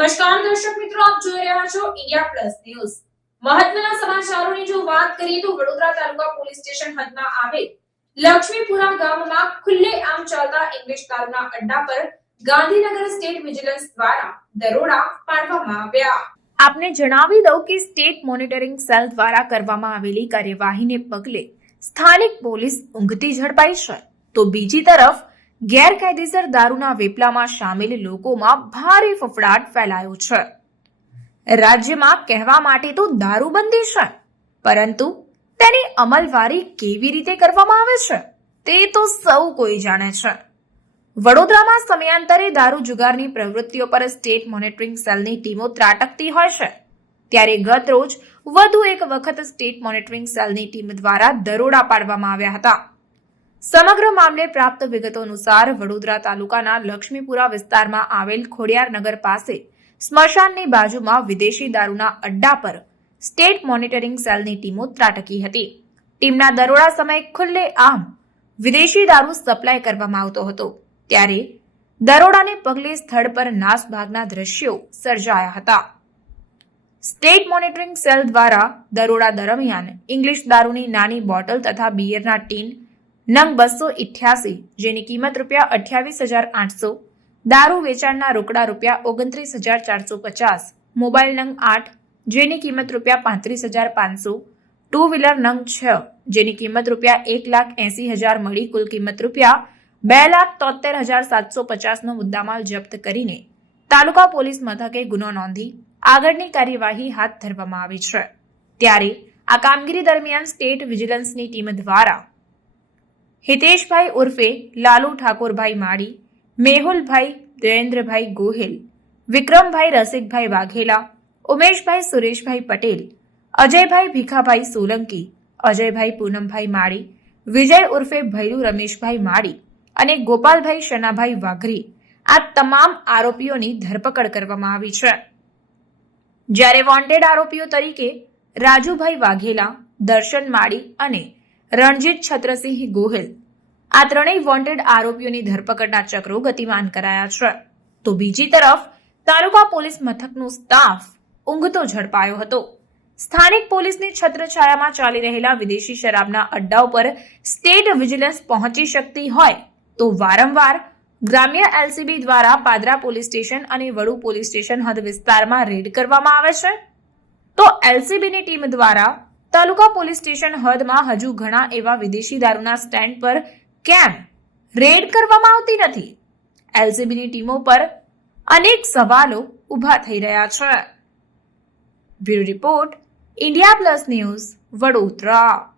નમસ્કાર દર્શક મિત્રો આપ જોઈ રહ્યા છો ઇન્ડિયા પ્લસ ન્યૂઝ. મહત્વના સમાચારોની જો વાત કરીએ તો વડોદરા તાલુકા પોલીસ સ્ટેશન હદમાં આવેલ લક્ષ્મીપુરા ગામમાં ખુલ્લે આમ ચાલતા ઇંગ્લિશ કારના અડ્ડા પર ગાંધીનગર સ્ટેટ વિજિલન્સ દ્વારા દરોડા પાડવામાં આવ્યા. આપને જણાવી દઉં કે સ્ટેટ મોનિટરિંગ સેલ દ્વારા કરવામાં આવેલી કાર્યવાહીને પગલે સ્થાનિક પોલીસ ઊંઘતી ઝડપાઈ છે. તો બીજી તરફ ગેરકાયદેસર દારૂના વેપલામાં સામેલ લોકોમાં ભારે ફફડાટ ફેલાયો છે. રાજ્યમાં કહેવા માટે તો દારૂબંધી છે, પરંતુ તેની અમલવારી કેવી રીતે કરવામાં આવે છે, તે તો સૌ કોઈ જાણે છે. વડોદરામાં સમયાંતરે દારૂ જુગારની પ્રવૃત્તિઓ પર સ્ટેટ મોનિટરિંગ સેલની ટીમો ત્રાટકતી હોય છે. ત્યારે ગત રોજ વધુ એક વખત સ્ટેટ મોનિટરિંગ સેલની ટીમ દ્વારા દરોડા પાડવામાં આવ્યા હતા. સમગ્ર મામલે પ્રાપ્ત વિગતો અનુસાર વડોદરા તાલુકાના લક્ષ્મીપુરા વિસ્તારમાં આવેલ ખોડિયારનગર પાસે સ્મશાનની બાજુમાં વિદેશી દારૂના અડ્ડા પર સ્ટેટ મોનિટરિંગ સેલની ટીમો ત્રાટકી હતી. ટીમના દરોડા સમયે ખુલ્લે આમ વિદેશી દારૂ સપ્લાય કરવામાં આવતો હતો. ત્યારે દરોડાને પગલે સ્થળ પર નાસભાગના દ્રશ્યો સર્જાયા હતા. સ્ટેટ મોનિટરિંગ સેલ દ્વારા દરોડા દરમિયાન ઇંગ્લિશ દારૂની નાની બોટલ તથા બિયરના ટીન નંગ બસો ઇઠ્યાસી, જેની કિંમત રૂપિયા અઠ્યાવીસ હજાર આઠસો, દારૂ વેચાણના રોકડા રૂપિયા ઓગણત્રીસ હજાર ચારસો પચાસ, મોબાઈલ નંગ આઠ, જેની કિંમત રૂપિયા પાંત્રીસ હજાર પાંચસો ટુ વ્હીલર નંગ છ, જેની કિંમત રૂપિયા એક લાખ એંસી હજાર મળી કુલ કિંમત રૂપિયા બે લાખ તોતેર હજાર સાતસો પચાસનો મુદ્દામાલ જપ્ત કરીને તાલુકા પોલીસ મથકે ગુનો નોંધી આગળની કાર્યવાહી હાથ ધરવામાં આવી છે. ત્યારે આ કામગીરી દરમિયાન સ્ટેટ વિજિલન્સની ટીમ દ્વારા હિતેશભાઈ ઉર્ફે લાલુ ઠાકોરભાઈ માળી, મેહુલભાઈ દેવેન્દ્રભાઈ ગોહિલ, વિક્રમભાઈ રસિકભાઈ વાઘેલા, ઉમેશભાઈ સુરેશભાઈ પટેલ, અજયભાઈ ભીખાભાઈ સોલંકી, અજયભાઈ પૂનમભાઈ માળી, વિજય ઉર્ફે ભૈરુ રમેશભાઈ માળી અને ગોપાલભાઈ શનાભાઈ વાઘરી આ તમામ આરોપીઓની ધરપકડ કરવામાં આવી છે. જ્યારે વોન્ટેડ આરોપીઓ તરીકે રાજુભાઈ વાઘેલા, દર્શન માળી અને રણજીત છત્રસિંહ ગોહિલ. આ ત્રણેય વોન્ટેડ આરોપીઓની ધરપકડના ચક્રો ગતિમાન કરાયા છે. તો બીજી તરફ, તાલુકા પોલીસ મથકનો સ્ટાફ ઊંઘતો ઝડપાયો હતો. સ્થાનિક પોલીસની છત્રછાયામાં ચાલી રહેલા વિદેશી શરાબના અડ્ડાઓ પર સ્ટેટ વિજિલન્સ પહોંચી શકતી હોય તો વારંવાર ગ્રામ્ય એલસીબી દ્વારા પાદરા પોલીસ સ્ટેશન અને વડુ પોલીસ સ્ટેશન હદ વિસ્તારમાં રેડ કરવામાં આવે છે. તો એલસીબીની ટીમ દ્વારા તાલુકા પોલીસ સ્ટેશન હદમાં હજુ ઘણા એવા વિદેશી દારૂના સ્ટેન્ડ પર કેમ રેડ કરવામાં આવતી નથી? એલસીબીની ટીમો પર અનેક સવાલો ઊભા થઈ રહ્યા છે. Bureau report, India plus news, Vadodara.